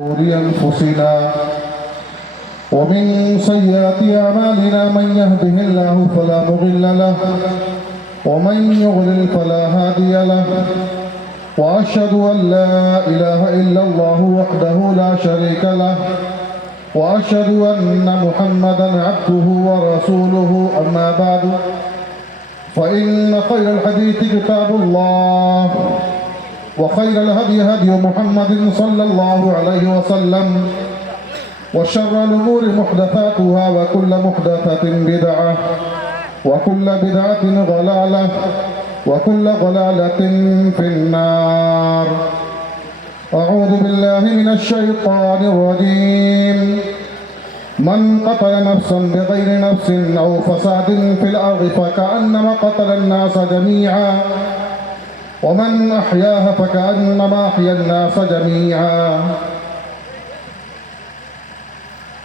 شرور أنفسنا ومن سيئات أعمالنا من يهده الله فلا مضل له ومن يضلل فلا هادي له وأشهد أن لا إله إلا الله وحده لا شريك له وأشهد أن محمدا عبده ورسوله أما بعد فإن خير الحديث كتاب الله وخير الهدي هدي محمد صلى الله عليه وسلم وشر الأمور محدثاتها وكل محدثة بدعة وكل بدعة ضلالة وكل ضلالة في النار. أعوذ بالله من الشيطان الرجيم. من قتل نفسا بغير نفس أو فساد في الأرض فكأنما قتل الناس جميعا ومن أحياها فكأنما أحيا الناس جميعا.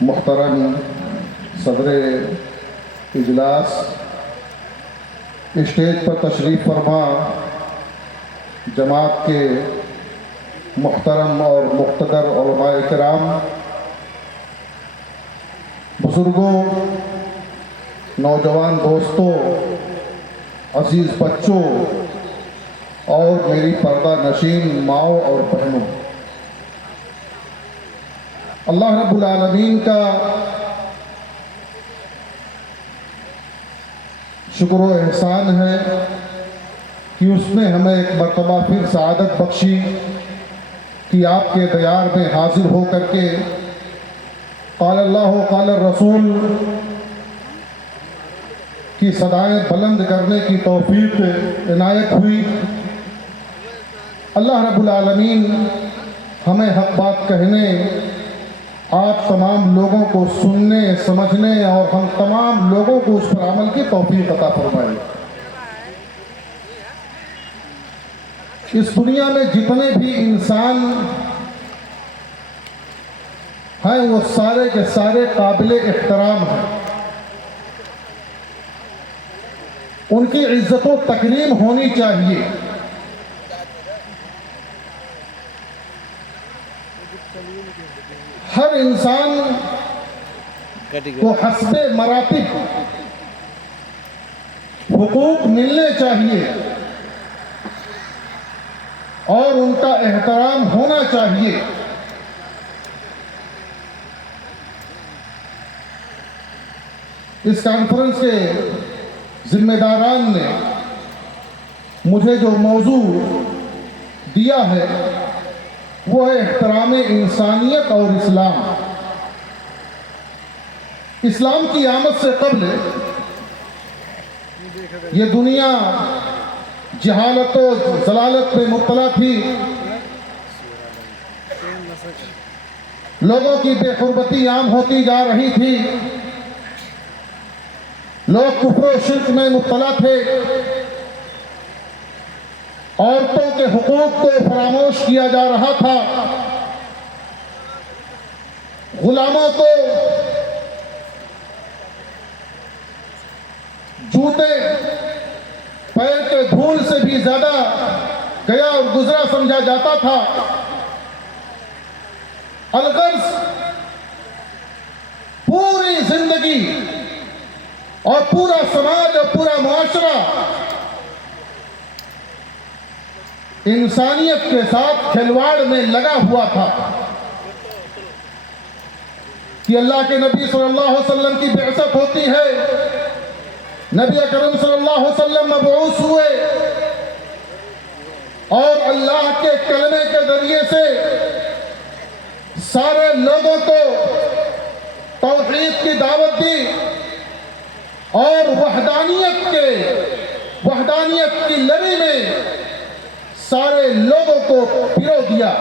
محترم صدر اجلاس، اسٹیج پر تشریف فرما جماعت کے محترم اور مقتدر علماء کرام، بزرگوں، نوجوان دوستوں، عزیز بچوں اور میری پردہ نشین ماؤں اور بہنوں، اللہ رب العالمین کا شکر و احسان ہے کہ اس نے ہمیں ایک مرتبہ پھر سعادت بخشی کہ آپ کے دیار میں حاضر ہو کر کے قال اللہ قال الرسول کی صدائیں بلند کرنے کی توفیق عنایت ہوئی. اللہ رب العالمین ہمیں حق بات کہنے، آپ تمام لوگوں کو سننے سمجھنے اور ہم تمام لوگوں کو اس پر عمل کی توفیق عطا فرمائے. اس دنیا میں جتنے بھی انسان ہیں وہ سارے کے سارے قابل احترام ہیں. ان کی عزت و تکریم ہونی چاہیے. ہر انسان کو حسب مراتب حقوق ملنے چاہیے اور ان کا احترام ہونا چاہیے. اس کانفرنس کے ذمہ داران نے مجھے جو موضوع دیا ہے وہ ہے احترام انسانیت اور اسلام. اسلام کی آمد سے قبل یہ دنیا جہالت و ضلالت میں مبتلا تھی. لوگوں کی بے حرمتی عام ہوتی جا رہی تھی. لوگ کفر و شرک میں مبتلا تھے. عورتوں کے حقوق کو فراموش کیا جا رہا تھا. غلاموں کو جوتے پیر کے دھول سے بھی زیادہ گیا اور گزرا سمجھا جاتا تھا. الغرض پوری زندگی اور پورا سماج اور پورا معاشرہ انسانیت کے ساتھ کھلواڑ میں لگا ہوا تھا کہ اللہ کے نبی صلی اللہ علیہ وسلم کی بعثت ہوتی ہے. نبی اکرم صلی اللہ علیہ وسلم مبعوث ہوئے اور اللہ کے کلمے کے ذریعے سے سارے لوگوں کو توحید کی دعوت دی اور وحدانیت کی لڑی میں سارے لوگوں کو پرو دیا.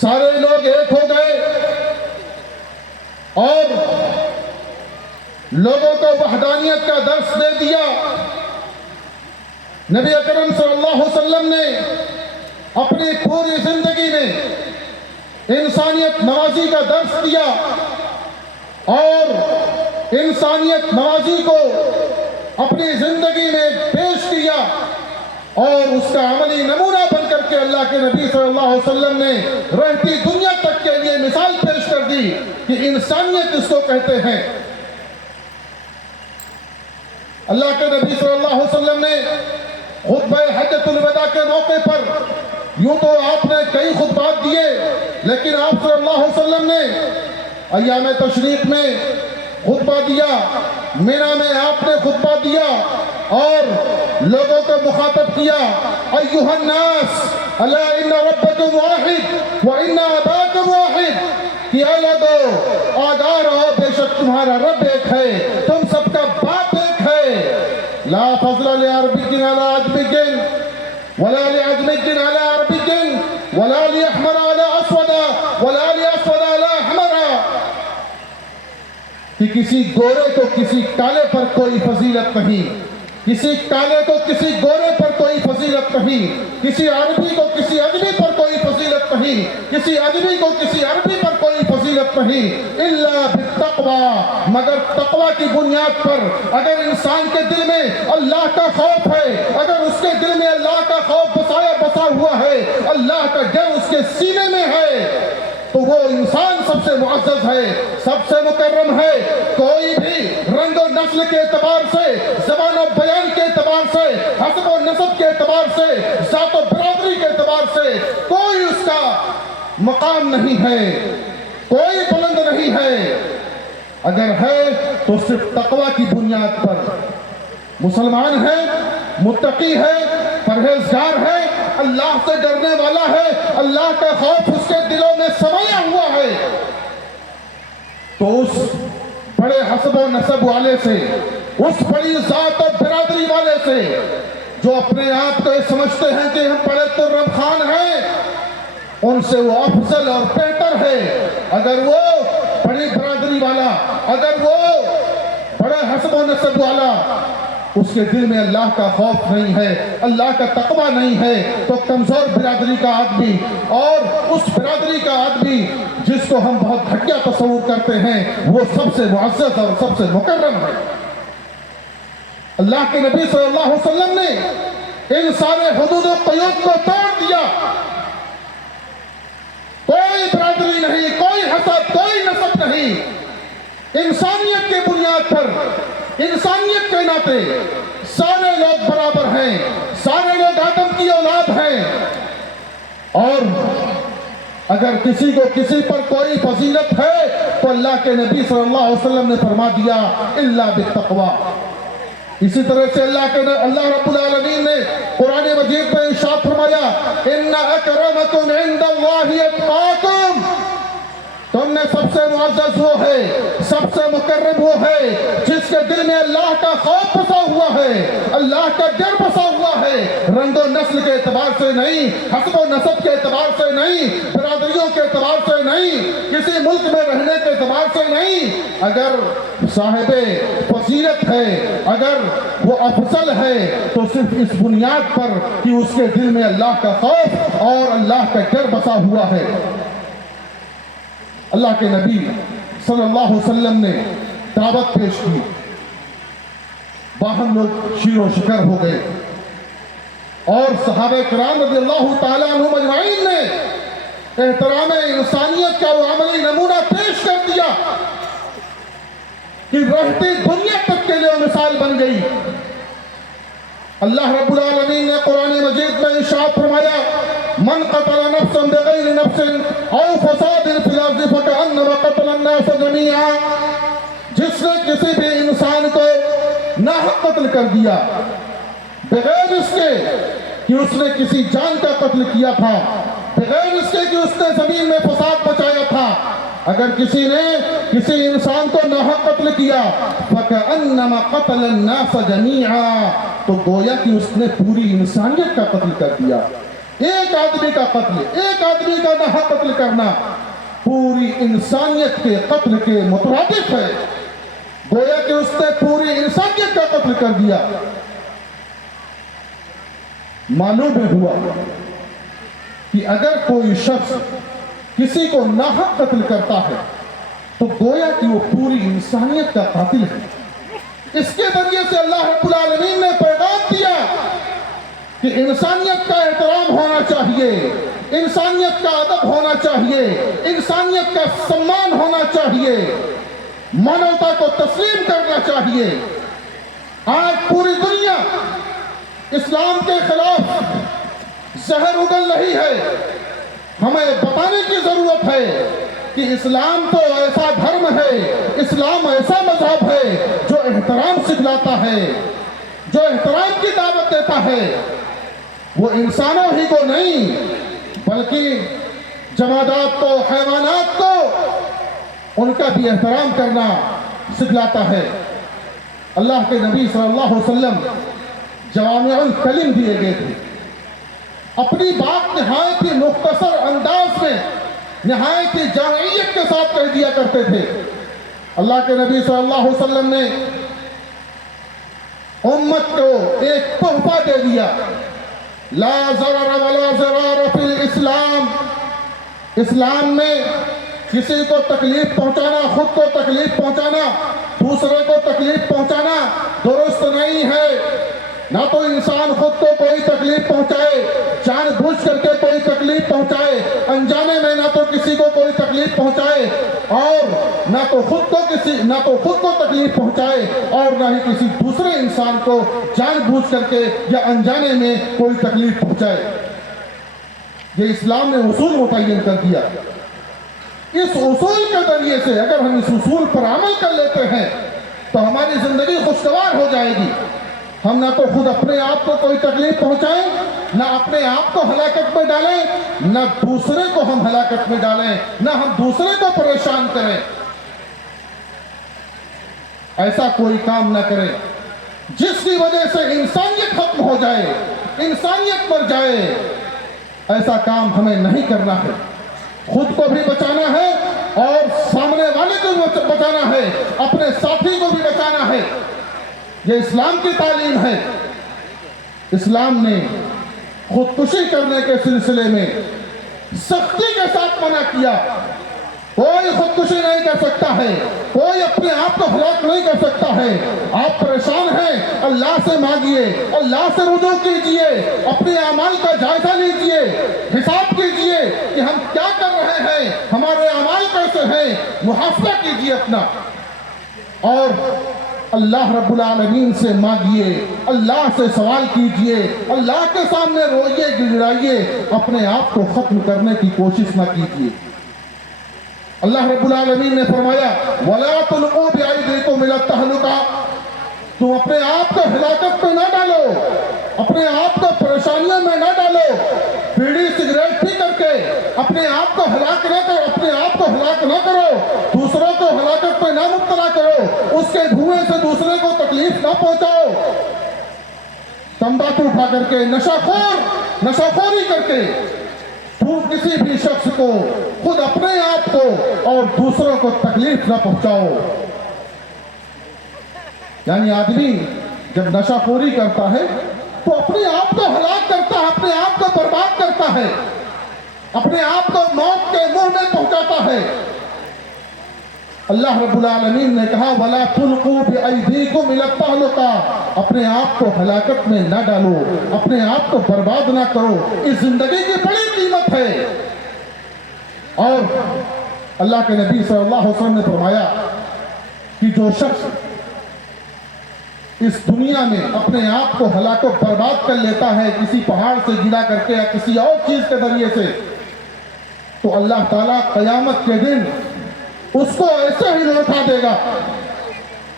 سارے لوگ ایک ہو گئے اور لوگوں کو وحدانیت کا درس دے دیا. نبی اکرم صلی اللہ علیہ وسلم نے اپنی پوری زندگی میں انسانیت نوازی کا درس دیا اور انسانیت نوازی کو اپنی زندگی میں پیش کیا اور اس کا عملی نمونہ بن کر کر کے اللہ کے نبی صلی اللہ علیہ وسلم نے رہتی دنیا تک کے لیے مثال پیش کر دی کہ انسانیت اس کو کہتے ہیں۔ اللہ کے نبی صلی اللہ علیہ وسلم نے خطبہ حجۃ الوداع کے موقع پر یوں تو آپ نے کئی خطبات دیے، لیکن آپ صلی اللہ علیہ وسلم نے ایام تشریق میں خطبہ دیا، مینا میں آپ نے خطبہ دیا اور لوگوں کو مخاطب کیا، ایھا الناس الا ان ربکم واحد وان اباکم واحد، کہ اے لوگو آگاہ رہو، بے شک تمہارا رب ایک ہے، تم سب کا باپ ایک ہے۔ لا فضل لعربی علی عجمی ولا لعجمی علی عربی ولا لأحمر علی اسود ولا لأسود علی احمر، کہ کسی گورے کو کسی کالے پر کوئی فضیلت نہیں، کسی کالے کو کسی گورے پر کوئی فضیلت نہیں، کسی عربی کو کسی عجمی پر کوئی فضیلت نہیں، کسی عجمی کو کسی عربی پر کوئی فضیلت نہیں، الا بالتقوی، مگر تقوی کی بنیاد پر۔ اگر انسان کے دل میں اللہ کا خوف ہے، اگر اس کے دل میں اللہ کا خوف بسا ہوا ہے، اللہ کا ڈر اس کے سینے میں ہے، تو وہ انسان سب سے معزز ہے، سب سے مکرم ہے۔ کوئی بھی رنگ و نسل کے اعتبار سے، زبان و بیان کے اعتبار سے، حسب و نسب کے اعتبار سے، ذات و برادری کے اعتبار سے کوئی اس کا مقام نہیں ہے، کوئی بلند نہیں ہے۔ اگر ہے تو صرف تقوی کی بنیاد پر۔ مسلمان ہے، متقی ہے، پرہیزگار ہے، اللہ سے ڈرنے والا ہے، اللہ کا خوف اس کے دلوں میں سمایا ہوا ہے، تو اس بڑے حسب و نسب والے سے، اس بڑی ذات اور برادری والے سے جو اپنے آپ کو سمجھتے ہیں کہ ہم بڑے ترم خان ہیں، ان سے وہ افضل اور بہتر ہے۔ اگر وہ بڑی برادری والا، اگر وہ بڑے حسب و نسب والا، اس کے دل میں اللہ کا خوف نہیں ہے، اللہ کا تقوی نہیں ہے، تو کمزور برادری کا آدمی اور اس برادری کا آدمی جس کو ہم بہت گھٹیا تصور کرتے ہیں، وہ سب سے معزز اور سب سے مکرم ہے۔ اللہ کے نبی صلی اللہ علیہ وسلم نے ان سارے حدود و قیود کو توڑ دیا۔ کوئی برادری نہیں، کوئی حسب، کوئی نسب نہیں، انسانیت کے بنیاد پر، انسانیت کے ناطے سارے لوگ برابر ہیں، سارے لوگ آدم کی اولاد ہیں، اور اگر کسی کو کسی پر کوئی فضیلت ہے تو اللہ کے نبی صلی اللہ علیہ وسلم نے فرما دیا الا بالتقوی۔ اسی طرح سے اللہ رب العالمین نے قرآن مجید میں ارشاد فرمایا ان اکرمکم عند اللہ اتقاکم، تم میں سب سے معزز وہ ہے، سب سے مکرم وہ ہے جس کے دل میں اللہ کا خوف بسا ہوا ہے، اللہ کا ڈر بسا ہوا ہے، رنگ و نسل کے اعتبار سے نہیں، حسب و نسب کے اعتبار سے نہیں، برادریوں کے اعتبار سے نہیں، کسی ملک میں رہنے کے اعتبار سے نہیں۔ اگر صاحب فضیلت ہے، اگر وہ افضل ہے، تو صرف اس بنیاد پر کہ اس کے دل میں اللہ کا خوف اور اللہ کا ڈر بسا ہوا ہے۔ اللہ کے نبی صلی اللہ علیہ وسلم نے دعوت پیش کی، باہم لوگ شیر و شکر ہو گئے، اور صحابہ کرام رضی اللہ تعالیٰ عنہم اجمعین نے احترام انسانیت کا وہ عملی نمونہ پیش کر دیا کہ رہتی دنیا تک کے لیے مثال بن گئی۔ اللہ رب العالمین نے قرآن مجید میں ارشاد فرمایا من قتل نفسا بغیر نفس او فساد فی الارض فکأنما قتل الناس جميعا، جس نے کسی بھی انسان کو ناحق قتل کر دیا بغیر اس کے کہ اس نے کسی جان کا قتل کیا تھا، بغیر اس کے کہ اس نے زمین میں فساد مچایا تھا، اگر کسی نے کسی انسان کو ناحق قتل کیا فَكَأَنَّمَا قَتَلَ النَّاسَ جَمِيعًا، تو گویا کہ اس نے پوری انسانیت کا قتل کر دیا۔ ایک آدمی کا قتل، ایک آدمی کا ناحق قتل کرنا پوری انسانیت کے قتل کے مترادف ہے، گویا کہ اس نے پوری انسانیت کا قتل کر دیا۔ معلوم ہوا کہ اگر کوئی شخص کسی کو ناحق قتل کرتا ہے تو گویا کہ وہ پوری انسانیت کا قاتل ہے۔ اس کے ذریعے سے اللہ رب العالمین نے پیغام دیا کہ कि इंसानियत का एहतराम होना चाहिए, इंसानियत का अदब होना चाहिए, इंसानियत का सम्मान होना चाहिए, मानवता को तस्लीम करना चाहिए। आज पूरी दुनिया इस्लाम के खिलाफ जहर उगल रही है। हमें बताने की जरूरत है कि इस्लाम तो ऐसा धर्म है, इस्लाम ऐसा मजहब है जो एहतराम सिखलाता है, जो एहतराम की दावत देता है। वो इंसानों ही को नहीं बल्कि जमादात को, हैवानात को, उनका भी एहतराम करना सिखलाता है। अल्लाह के नबी सल्लल्लाहु अलैहि वसल्लम जवामिउल कलिम दिए गए थे। अपनी बात निहायत ही मुख्तसर अंदाज में, निहायत ही जामियत के साथ कह दिया करते थे। अल्लाह के नबी सल्लल्लाहु अलैहि वसल्लम ने उम्मत को एक तोहफा दे दिया, ला ज़रर वला ज़रार फिल इस्लाम। इस्लाम में किसी को तकलीफ पहुंचाना, खुद को तकलीफ पहुंचाना, दूसरे को तकलीफ पहुंचाना दुरुस्त नहीं है। ना तो इंसान खुद को कोई तकलीफ पहुंचाए, जानबूझ करके कोई तकलीफ पहुंचाए, अनजाने में ना तो किसी को कोई तकलीफ पहुंचाए और ना तो खुद को तकलीफ पहुंचाए और ना ही किसी दूसरे इंसान को जानबूझ करके या अनजाने में कोई तकलीफ पहुंचाए। ये इस्लाम ने उसूल मुतय्यन कर दिया। इस उसूल के जरिए से अगर हम इस उसूल पर अमल कर लेते हैं तो हमारी जिंदगी खुशगवार हो जाएगी। हम ना तो खुद अपने आप को कोई तकलीफ पहुंचाएं, ना अपने आप को हलाकत में डालें, ना दूसरे को हम हलाकत में डालें, ना हम दूसरे को परेशान करें। ऐसा कोई काम ना करें जिसकी वजह से इंसानियत खत्म हो जाए, इंसानियत मर जाए। ऐसा काम हमें नहीं करना है। खुद को भी बचाना है और सामने वाले को भी बचाना है, अपने साथी को भी बचाना है। ये इस्लाम की तालीम है। इस्लाम ने खुदकुशी करने के सिलसिले में सख्ती के साथ मना किया। कोई खुदकुशी नहीं कर सकता है, कोई अपने आप को हलाक नहीं कर सकता है। आप परेशान हैं, अल्लाह से मांगिए, अल्लाह से रुजू कीजिए, अपने अमाल का जायजा लीजिए, हिसाब कीजिए कि हम क्या कर रहे हैं, हमारे अमाल कैसे हैं, मुहाफजा कीजिए अपना और अल्लाह रब्बुल आलमीन से मांगिए, अल्लाह से सवाल कीजिए, अल्लाह के सामने रोइए, गिड़गिड़ाइए, अपने आप को खत्म करने की कोशिश ना कीजिए। अल्लाह रब्बुल आलमीन ने फरमाया वला तुल्कू बिअयदीकुम इला तहलुका, तुम अपने आप को हिलाकत में ना डालो, अपने आप को परेशानियों में ना डालो। बीड़ी सिगरेट पी करके अपने आप को हलाक ना करो, अपने आप को हलाक ना करो, दूसरों को हलाकत में ना मुब्तला करो, उसके धुएं से दूसरे को तकलीफ ना पहुंचाओ। तंबाकू खा करके, नशाखोरी करके तुम किसी भी शख्स को, खुद अपने आप को और दूसरों को तकलीफ ना पहुंचाओ। यानी आदमी जब नशाखोरी करता है तो अपने आप को हलाक करता है, अपने आप को बर्बाद करता है, अपने आप को मौत के मुंह में पहुंचाता है। अल्लाह रब्बुल आलमीन ने कहा वला तुल्कू बिअयदीकुम इला तहलुका, अपने आप को हलाकत में ना डालो, अपने आप को बर्बाद ना करो। इस जिंदगी की बड़ी कीमत है। और अल्लाह के नबी सल्लल्लाहु अलैहि वसल्लम ने फरमाया कि जो शख्स इस दुनिया में अपने आप को हलाको बर्बाद कर लेता है किसी पहाड़ से गिरा करके या किसी और चीज के जरिए से, तो अल्लाह ताला क़यामत के दिन उसको ऐसे ही लौटा देगा।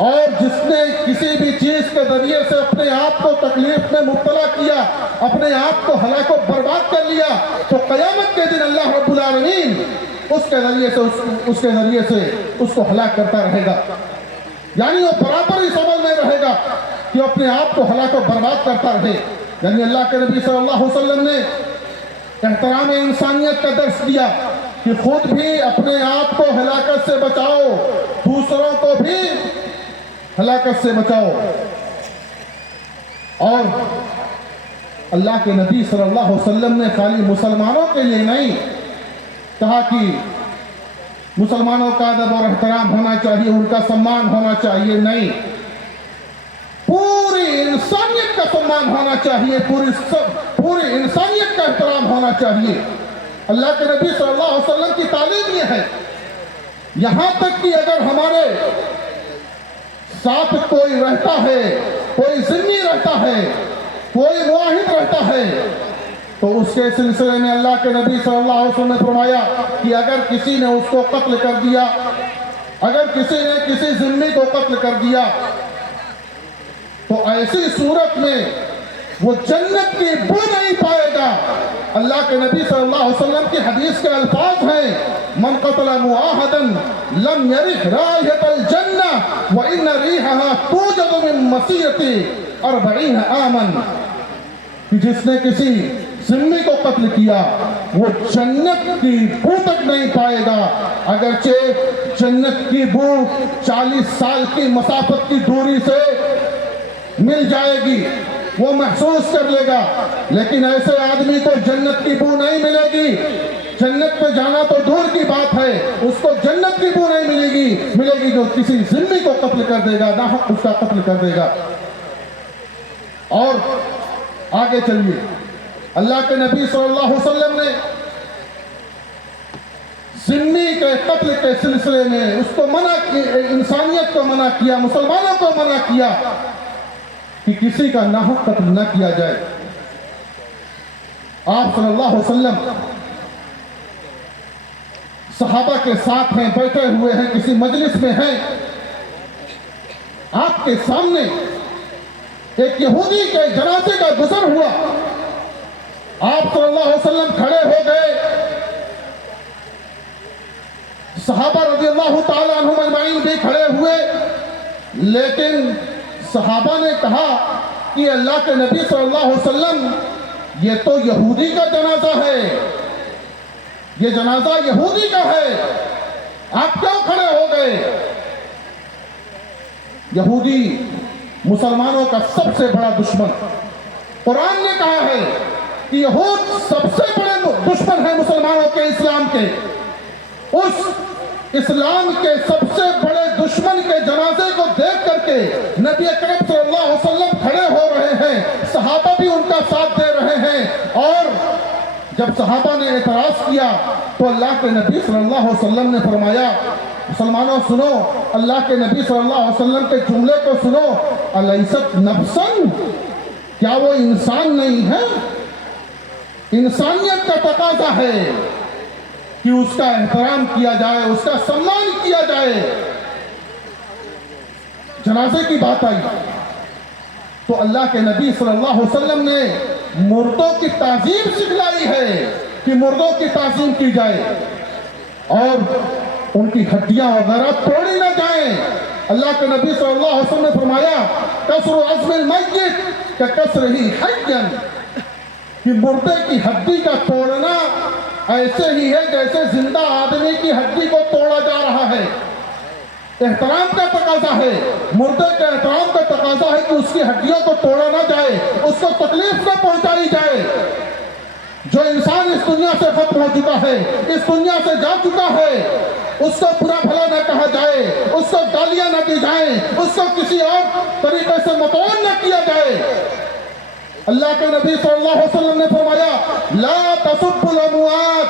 और जिसने किसी भी चीज के जरिए से अपने आप को तकलीफ में मुब्तला किया, अपने आप को हलाको बर्बाद कर लिया, तो क़यामत के दिन अल्लाह रब्बुल आलमीन उसके जरिए से उसको हलाक करता रहेगा। यानी वो बराबर ही समझ में रहेगा कि अपने आप को हलाको बर्बाद करता रहे। यानी अल्लाह के नबी सल्लल्लाहु अलैहि वसल्लम ने एहतराम इंसानियत का दर्स दिया कि खुद भी अपने आप को हलाकत से बचाओ, दूसरों को भी हलाकत से बचाओ। और अल्लाह के नबी सल्लल्लाहु अलैहि वसल्लम ने खाली मुसलमानों के लिए नहीं कहा कि मुसलमानों का अदब और एहतराम होना चाहिए, उनका सम्मान होना चाहिए, नहीं, पूरी इंसानियत का सम्मान होना चाहिए, पूरी इंसानियत का एहतराम होना चाहिए। अल्लाह के नबी सल्लल्लाहु अलैहि वसल्लम की तालीम ये है, यहाँ तक कि अगर हमारे साथ कोई रहता है, कोई जिम्मी रहता है, कोई मुआहिद रहता है, तो उसके सिलसिले में अल्लाह के नबी सल्लल्लाहु अलैहि वसल्लम ने फरमाया कि अगर किसी ने उसको कत्ल कर दिया, अगर किसी ने किसी जिम्मी को कत्ल कर दिया, तो ऐसी सूरत में वो जन्नत की बू नहीं पाएगा। अल्लाह के नबी सल्लल्लाहु अलैहि वसल्लम की हदीस के अल्फाज हैं, मन क़तला मुआहदन लम यरिह रायहतल जन्नह व इन रीहहा तूजदु मिन मसीरति 40 आमन, कि जिसने किसी जिम्मी को कत्ल किया वो जन्नत की बू तक नहीं पाएगा, अगरचे जन्नत की बू 40 साल की मसाफत की दूरी से मिल जाएगी, वो महसूस कर लेगा। लेकिन ऐसे आदमी को जन्नत की बू नहीं मिलेगी। जन्नत पे जाना तो दूर की बात है, उसको जन्नत की बू नहीं मिलेगी जो किसी जिम्मी को कत्ल कर देगा, नाहक उसका कत्ल कर देगा। और आगे चलिए, अल्लाह के नबी सल्लल्लाहु अलैहि वसल्लम ने जिम्मी के कत्ल के सिलसिले में उसको मना किया, इंसानियत को मना किया, मुसलमानों को मना किया कि किसी का नाहक कत्ल न किया जाए। आप सल्लल्लाहु अलैहि वसल्लम सहाबा के साथ हैं, बैठे हुए हैं, किसी मजलिस में हैं, आपके सामने एक यहूदी के जनाजे का गुजर हुआ। आप सल्लल्लाहु अलैहि वसल्लम खड़े हो गए, सहाबा रज़ियल्लाहु ताला अन्हुम अजमईन भी खड़े हुए, लेकिन सहाबा ने कहा कि अल्लाह के नबी सल्लल्लाहु अलैहि वसल्लम ये तो यहूदी का जनाजा है, ये जनाजा यहूदी का है, आप क्यों खड़े हो गए? यहूदी मुसलमानों का सबसे बड़ा दुश्मन, कुरान ने कहा है कि यहूद सबसे बड़े दुश्मन है मुसलमानों के, इस्लाम के। उस इस्लाम के सबसे बड़े दुश्मन के जनाजे को देख करके नबी अकरम सल्लल्लाहु अलैहि वसल्लम खड़े हो रहे हैं, सहाबा भी उनका साथ दे रहे हैं। और जब सहाबा ने एतराज किया तो अल्लाह के नबी सल्लल्लाहु अलैहि वसल्लम ने फरमाया, मुसलमानों सुनो, अल्लाह के नबी सल्लल्लाहु अलैहि वसल्लम के जुमले को सुनो, अलैसत नफ्सन, क्या वो इंसान नहीं है? इंसानियत का तकाजा है कि उसका एहतराम किया जाए, उसका सम्मान किया जाए। जनाजे की बात आई तो अल्लाह के नबी सल्लल्लाहु अलैहि वसल्लम ने मुर्दों की ताजीम सिखलाई है कि मुर्दों की ताजीम की जाए और उनकी हड्डियां वगैरह तोड़ी ना जाएं। अल्लाह के नबी सल्लल्लाहु अलैहि वसल्लम ने फरमाया, कसरु अज़्मिल मय्यित का कसरही हय्यन, कि मुर्दे की हड्डी का तोड़ना ऐसे ही है जैसे जिंदा आदमी की हड्डी को तोड़ा जा रहा है। एहतराम का तकाजा है, मुर्दे के एहतराम का तकाजा है कि उसकी हड्डियों को तोड़ा ना जाए, उसको तकलीफ न पहुंचाई जाए। जो इंसान इस दुनिया से खत्म हो चुका है, इस दुनिया से जा चुका है, उसको बुरा भला न कहा जाए, उसको गालियां न दी जाए, उसको किसी और तरीके से मतौन न किया जाए। अल्लाह के नबी सल्लल्लाहु अलैहि वसल्लम ने फरमाया, ला तसुब्बुल अमवात,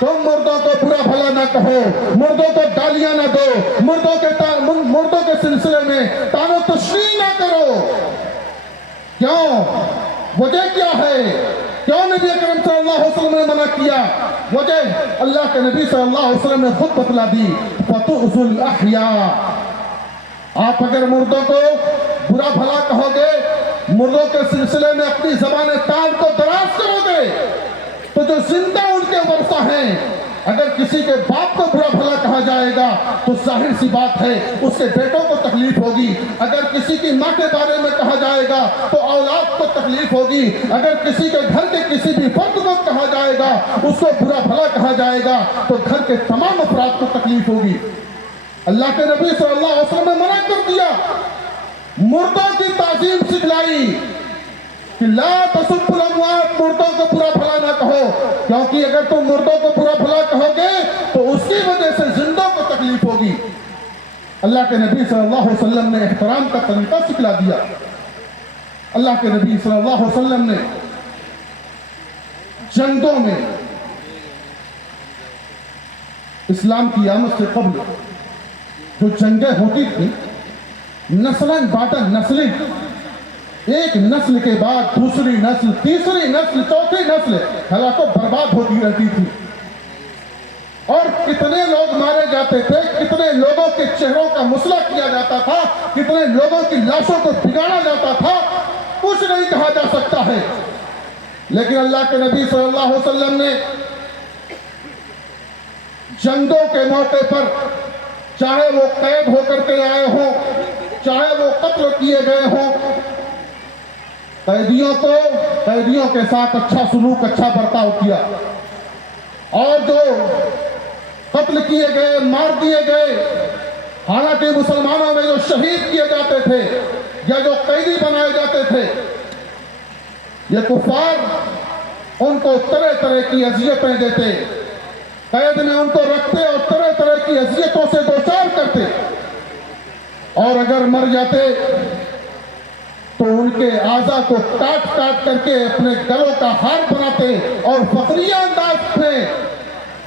तुम मुर्दों को बुरा भला न कहो, मुर्दों को गालियां न दो, मुर्दों के सिलसिले में तानो तशरीह न करो। क्यों? वजह क्या है? क्यों नबी अकरम सल्लल्लाहु अलैहि वसल्लम ने मना किया? वजह अल्लाह के नबी सल्लल्लाहु अलैहि वसल्लम ने खुद बतला दी, फतुज़ुल अहया, आप अगर मुर्दों को बुरा भला कहोगे, मुर्दों के सिलसिले में अपनी ज़बान ताब को दराज करोगे, तो जो जिंदा उनके वर्षा हैं, अगर किसी के बाप को बुरा भला कहा जाएगा तो जाहिर सी बात है उसके बेटों को तकलीफ होगी। अगर किसी की माँ के बारे में कहा जाएगा तो औलाद को तकलीफ होगी। अगर किसी के घर के किसी भी फर्द को कहा जाएगा, उसको बुरा भला कहा जाएगा, तो घर के तमाम अफराद को तकलीफ होगी। अल्लाह के नबी सल्लल्लाहु अलैहि वसल्लम ने मना कर दिया, मुर्दों की ताजीम सिखलाई कि ला तसुब्बुल अमवात, मुर्दों को बुरा भला ना कहो, क्योंकि अगर तुम मुर्दों को बुरा भला कहोगे तो उसकी वजह से जिंदों को तकलीफ होगी। अल्लाह के नबी सल्लल्लाहु अलैहि वसल्लम ने एहतराम का तरीका सिखला दिया। अल्लाह के नबी सल्लल्लाहु अलैहि वसल्लम ने जंगों में इस्लाम की आमद से कब्ल जो जंगें होती थी, नस्लन बाटा नस्लें, एक नस्ल के बाद दूसरी नस्ल, तीसरी नस्ल, चौथी नस्ल हलाको बर्बाद होती रहती थी। और कितने लोग मारे जाते थे, कितने लोगों के चेहरों का मुसला किया जाता था, कितने लोगों की लाशों को बिगाड़ा जाता था, कुछ नहीं कहा जा सकता है। लेकिन अल्लाह के नबी सल्लल्लाहु अलैहि वसल्लम ने जंगों के मौके पर, चाहे वो कैद होकर के आए हों, चाहे वो कत्ल किए गए हों, कैदियों के साथ अच्छा सुलूक, अच्छा बर्ताव किया। और जो कत्ल किए गए, मार दिए गए, हालांकि मुसलमानों में जो शहीद किए जाते थे या जो कैदी बनाए जाते थे, ये कुफार उनको तरह तरह की अजियतें देते, कैद में उनको रखते और तरह तरह की अजियतों से दो चार करते। और अगर मर जाते तो उनके आज़ा को काट काट करके अपने गलों का हार बनाते और फखरिया अंदाज में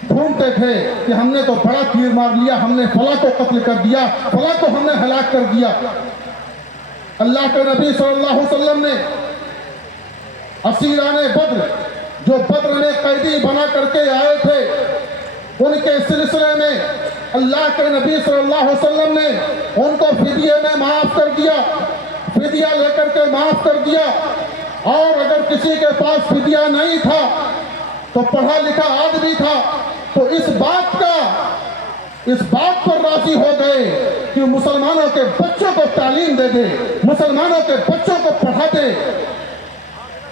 ढूंढते थे कि हमने तो बड़ा तीर मार लिया, हमने फला को कत्ल कर दिया, फला को हमने हलाक कर दिया। अल्लाह के नबी सल्लल्लाहु अलैहि वसल्लम ने असीराने बद्र, जो बद्र में कैदी बना करके आए थे, उनके सिलसिले में अल्लाह के नबी सल्लल्लाहु अलैहि वसल्लम ने उनको फिदिये में माफ कर दिया, फिदिया लेकर के माफ कर दिया। और अगर किसी के पास फिदिया नहीं था तो पढ़ा लिखा आदमी था, तो इस बात पर राजी हो गए कि मुसलमानों के बच्चों को तालीम दे दे, मुसलमानों के बच्चों को पढ़ा दे,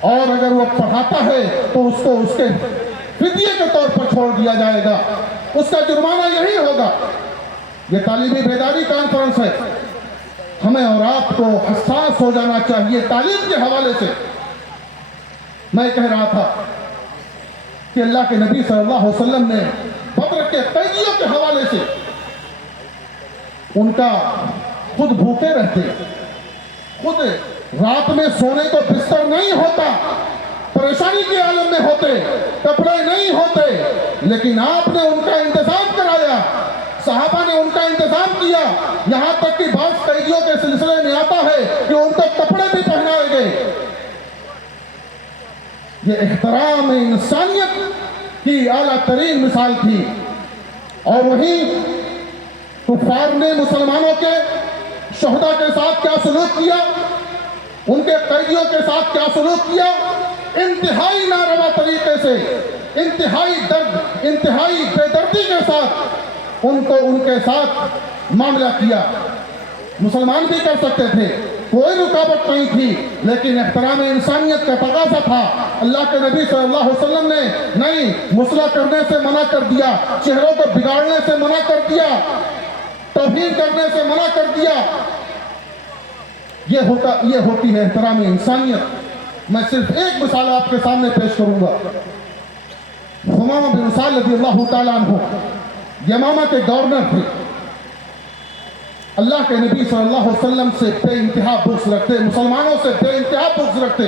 और अगर वो पढ़ाता है तो उसको उसके फिदिये के तौर पर छोड़ दिया जाएगा, उसका जुर्माना यही होगा। ये तालीमी बेदारी कॉन्फ्रेंस है, हमें और आपको हसास हो जाना चाहिए तालीम के हवाले से। मैं कह रहा था कि अल्लाह के नबी सल्लल्लाहु अलैहि वसल्लम ने बद्र के कैदियों के हवाले से, उनका खुद भूखे रहते, खुद रात में सोने को बिस्तर नहीं होता, परेशानी के आलम में होते, कपड़े नहीं होते, लेकिन आपने उनका इंतजाम कराया, सहाबा ने उनका इंतजाम किया। यहां तक कि बात कैदियों के सिलसिले में आता है कि उनको कपड़े भी पहनाए गए। ये एहतराम इंसानियत की आला तरीन मिसाल थी। और वहीं कुफार ने मुसलमानों के शहदा के साथ क्या सलूक किया, उनके कैदियों के साथ क्या सलूक किया, इंतहाई नारवा तरीके से, इंतहाई दर्द, इंतहाई बेदर्दी के साथ उनको उनके साथ मामला किया। मुसलमान भी कर सकते थे, कोई रुकावट नहीं थी, लेकिन एहतराम इंसानियत का तकाजा था। अल्लाह के नबी सल्लल्लाहु अलैहि वसल्लम ने नहीं, मुसला करने से मना कर दिया, चेहरों को बिगाड़ने से मना कर दिया, तौहीन करने से मना कर दिया। ये होती है एहतराम इंसानियत। मैं सिर्फ एक मिसाल आपके सामने पेश करूंगा। हुमामा बिन साल रज़ियल्लाहु ताला अन्हु यमामा के गवर्नर थे। अल्लाह के नबी सल्लल्लाहु अलैहि वसल्लम से बेइंतहा बुग़्ज़ रखते, मुसलमानों से बेइंतहा बुग़्ज़ रखते।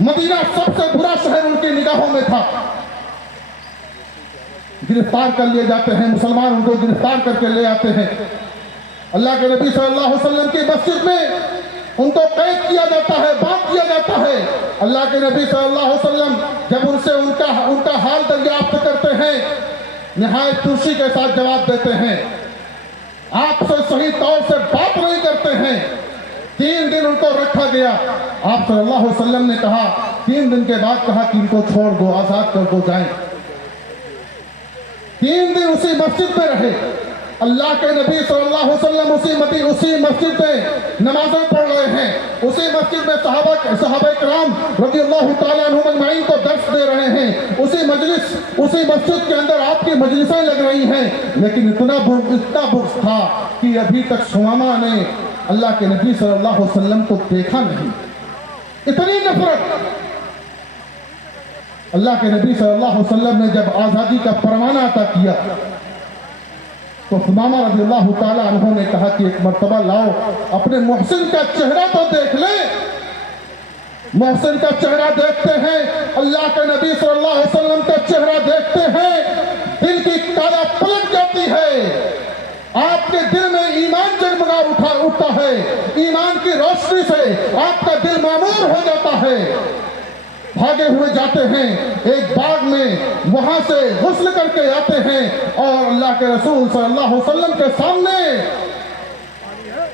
मदीना सबसे बुरा शहर उनकी निगाहों में था। गिरफ्तार कर लिए जाते हैं, मुसलमान उनको गिरफ्तार करके ले आते हैं। अल्लाह के नबी सल्लल्लाहु अलैहि वसल्लम की मस्जिद में उनको कैद किया जाता है, बांध दिया जाता है। अल्लाह के नबी सल्लल्लाहु अलैहि वसल्लम जब उनसे उनका हाल दरियाफ्त करते हैं, निहायत तुलसी के साथ जवाब देते हैं, आपसे सही तौर से बात नहीं करते हैं। 3 दिन उनको रखा गया। आप सल्लल्लाहु अलैहि वसल्लम ने कहा, 3 दिन के बाद कहा कि इनको छोड़ दो, आजाद कर दो, जाएं। 3 दिन उसी मस्जिद में रहे। अल्लाह के नबी सल्लल्लाहु अलैहि वसल्लम उसी मस्जिद में नमाजें पढ़ रहे हैं, उसी मस्जिद में सहाबा किराम रज़ियल्लाहु ताला अन्हुम अजमईन को दर्स दे रहे हैं, उसी मस्जिद के अंदर आपकी मजलिसें लग रही हैं। लेकिन इतना बुग़्ज़ था कि अभी तक सुमामा ने अल्लाह के नबी सल्लल्लाहु अलैहि वसल्लम को देखा नहीं। इतनी नफरत। अल्लाह के नबी सल्लल्लाहु अलैहि वसल्लम ने जब आज़ादी का परवाना अता किया तो हुमामा रज़ियल्लाहु ताला अन्हु ने कहा कि एक मर्तबा लाओ, अपने मुहसिन का चेहरा तो देख ले। محسن کا چہرہ دیکھتے ہیں, اللہ کے نبی صلی اللہ علیہ وسلم کا چہرہ دیکھتے ہیں, دل کی کایا پلٹ جاتی ہے, آپ کے دل میں ایمان جگمگا اٹھتا ہے, ایمان کی روشنی سے آپ کا دل معمور ہو جاتا ہے. بھاگے ہوئے جاتے ہیں ایک باغ میں, وہاں سے غسل کر کے آتے ہیں اور اللہ کے رسول صلی اللہ علیہ وسلم کے سامنے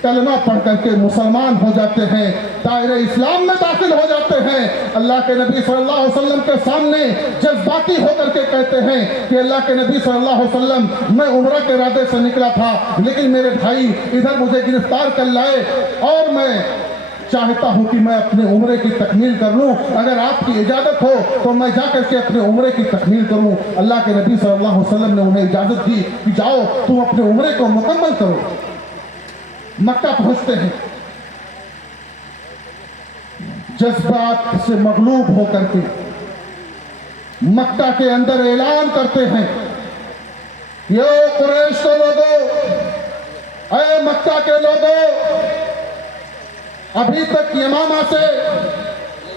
کلمہ پڑھ کر کے مسلمان ہو جاتے ہیں, دائرہ اسلام میں داخل ہو جاتے ہیں. اللہ کے نبی صلی اللہ علیہ وسلم کے سامنے جذباتی ہو کر کے کہتے ہیں کہ اللہ کے نبی صلی اللہ علیہ وسلم, میں عمرہ کے ارادے سے نکلا تھا لیکن میرے بھائی ادھر مجھے گرفتار کر لائے اور میں چاہتا ہوں کہ میں اپنے عمرے کی تکمیل کر لوں, اگر آپ کی اجازت ہو تو میں جا کر کے اپنے عمرے کی تکمیل کروں. اللہ کے نبی صلی اللہ علیہ وسلم نے انہیں اجازت دی کہ جاؤ تم اپنے عمرے کو مکمل کرو. مکہ پہنچتے ہیں, جذبات سے مغلوب ہو کر کے مکہ کے اندر اعلان کرتے ہیں, یہ قریش کے لوگوں, اے مکہ کے لوگوں, ابھی تک یمامہ سے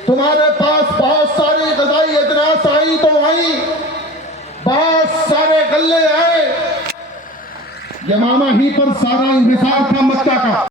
تمہارے پاس بہت ساری غذائی اجناس آئی تو آئی, بہت سارے غلے آئے, یمامہ ہی پر سارا انحصار تھا مکہ کا.